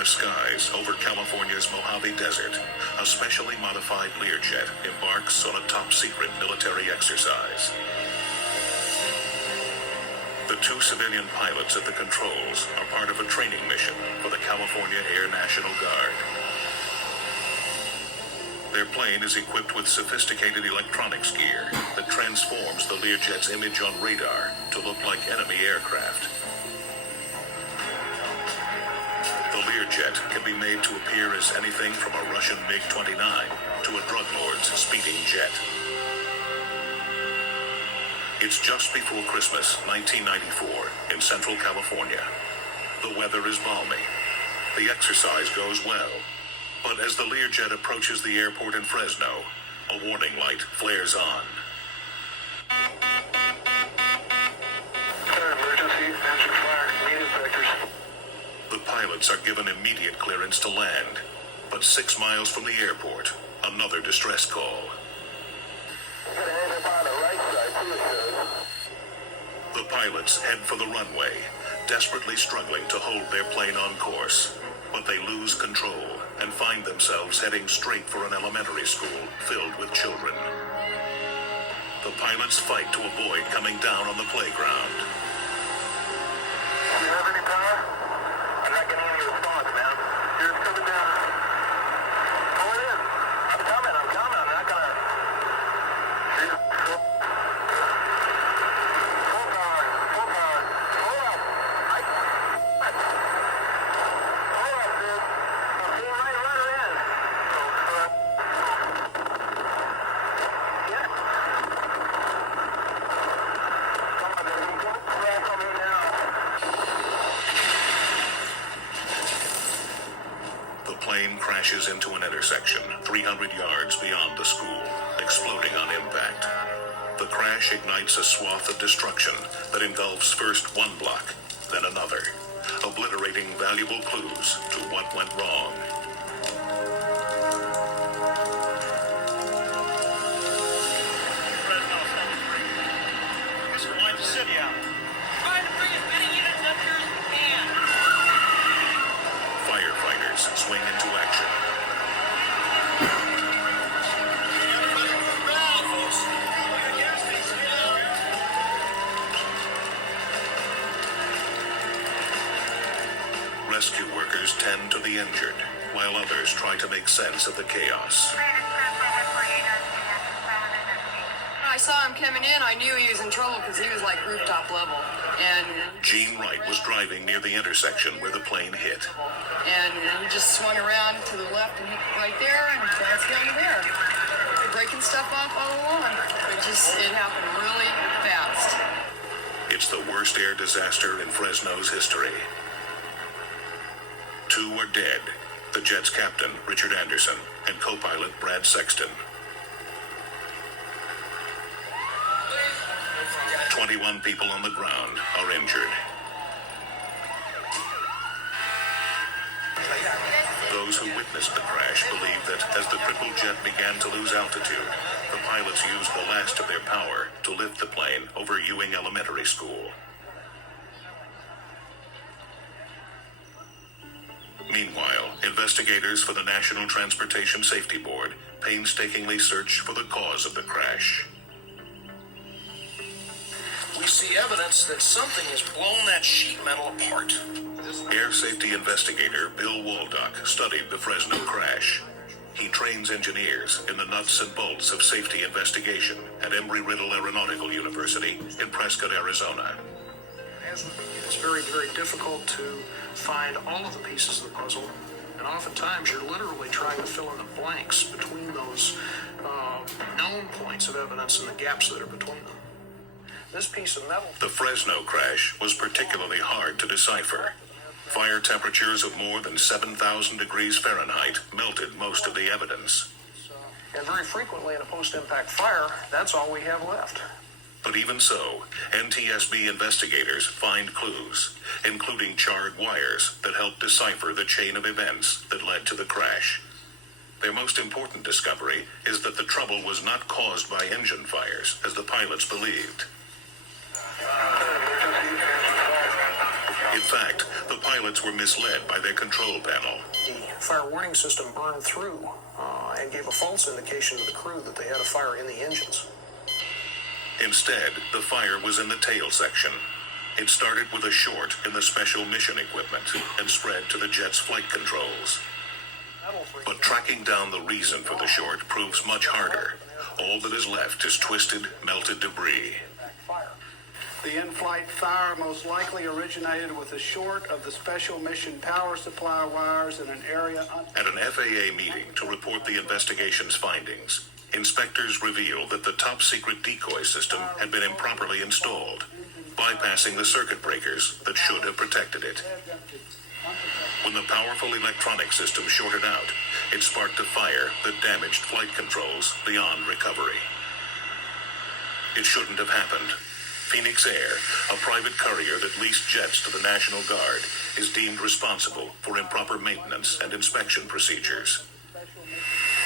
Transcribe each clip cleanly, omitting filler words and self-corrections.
Montana skies over California's Mojave Desert, a specially modified Learjet embarks on a top-secret military exercise. The two civilian pilots at the controls are part of a training mission for the California Air National Guard. Their plane is equipped with sophisticated electronics gear that transforms the Learjet's image on radar to look like enemy aircraft. The Learjet can be made to appear as anything from a Russian MiG-29 to a drug lord's speeding jet. It's just before Christmas, 1994, in Central California. The weather is balmy. The exercise goes well. But as the Learjet approaches the airport in Fresno, a warning light flares on. Emergency, engine fire, needed vectors. The pilots are given immediate clearance to land, but 6 miles from the airport, another distress call. The pilots head for the runway, desperately struggling to hold their plane on course, but they lose control and find themselves heading straight for an elementary school filled with children. The pilots fight to avoid coming down on the playground. Do you have any power? I'm not getting any response, man. You're coming down. Pull it in. I'm coming. I'm not gonna... Full power. Pull up. Pull up, dude. I'm seeing right rudder in. Yeah. Come on, baby. Get it back on me now. The plane crashes into an intersection 300 yards beyond the school, exploding on impact. The crash ignites a swath of destruction that engulfs first one block, then another, obliterating valuable clues to what went wrong. Fresno, 7-3. Guess we're the city out. Trying to bring as many units up here as we can. Firefighters swing into action. Rescue workers tend to the injured, while others try to make sense of the chaos. I saw him coming in. I knew he was in trouble because he was like rooftop level. And Gene Wright was driving near the intersection where the plane hit. he just swung around to the left and hit right there and bounced down to there. Breaking stuff off all along. It happened really fast. It's the worst air disaster in Fresno's history. 2 are dead, the jet's captain, Richard Anderson, and co-pilot Brad Sexton. 21 people on the ground are injured. Those who witnessed the crash believe that as the crippled jet began to lose altitude, the pilots used the last of their power to lift the plane over Ewing Elementary School. Meanwhile, investigators for the National Transportation Safety Board painstakingly search for the cause of the crash. We see evidence that something has blown that sheet metal apart. Air safety investigator Bill Waldock studied the Fresno crash. He trains engineers in the nuts and bolts of safety investigation at Embry-Riddle Aeronautical University in Prescott, Arizona. It's very, very difficult to find all of the pieces of the puzzle, and oftentimes you're literally trying to fill in the blanks between those known points of evidence and the gaps that are between them. This piece of metal... The Fresno crash was particularly hard to decipher. Fire temperatures of more than 7,000 degrees Fahrenheit melted most of the evidence. And very frequently in a post-impact fire, that's all we have left. But even so, NTSB investigators find clues, including charred wires that help decipher the chain of events that led to the crash. Their most important discovery is that the trouble was not caused by engine fires, as the pilots believed. In fact, the pilots were misled by their control panel. The fire warning system burned through and gave a false indication to the crew that they had a fire in the engines. Instead, the fire was in the tail section. It started with a short in the special mission equipment and spread to the jet's flight controls. But tracking down the reason for the short proves much harder. All that is left is twisted, melted debris. The in-flight fire most likely originated with a short of the special mission power supply wires in an area... At an FAA meeting to report the investigation's findings, inspectors revealed that the top-secret decoy system had been improperly installed, bypassing the circuit breakers that should have protected it. When the powerful electronic system shorted out, it sparked a fire that damaged flight controls beyond recovery. It shouldn't have happened. Phoenix Air, a private courier that leased jets to the National Guard, is deemed responsible for improper maintenance and inspection procedures.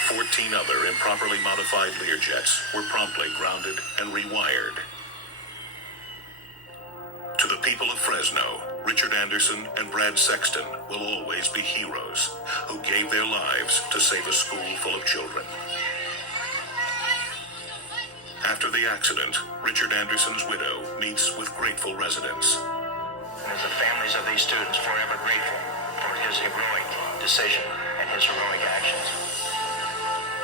14 other improperly modified Learjets were promptly grounded and rewired. To the people of Fresno, Richard Anderson and Brad Sexton will always be heroes who gave their lives to save a school full of children. After the accident, Richard Anderson's widow meets with grateful residents. And as the families of these students forever grateful for his heroic decision and his heroic actions.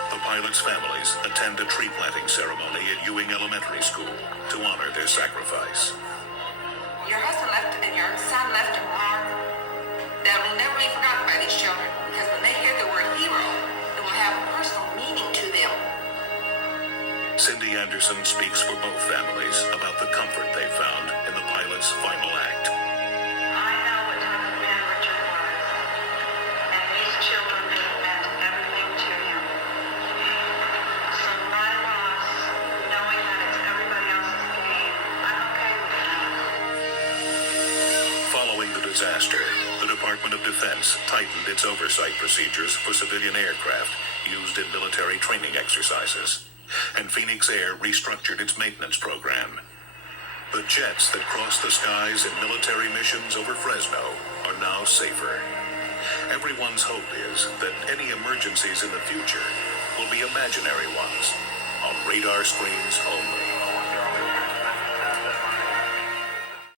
The pilots' families attend a tree planting ceremony at Ewing Elementary School to honor their sacrifice. Your husband left and your son left a mark that will never be forgotten by these children, because when they hear the word hero, it will have a personal meaning to them. Cindy Anderson speaks for both families about the comfort they found in the pilot's final act. I know what type of man Richard was, and these children have meant everything to him. So my loss, knowing that it's everybody else's gain, I'm okay with that. Following the disaster, the Department of Defense tightened its oversight procedures for civilian aircraft used in military training exercises, and Phoenix Air restructured its maintenance program. The jets that cross the skies in military missions over Fresno are now safer. Everyone's hope is that any emergencies in the future will be imaginary ones, on radar screens only.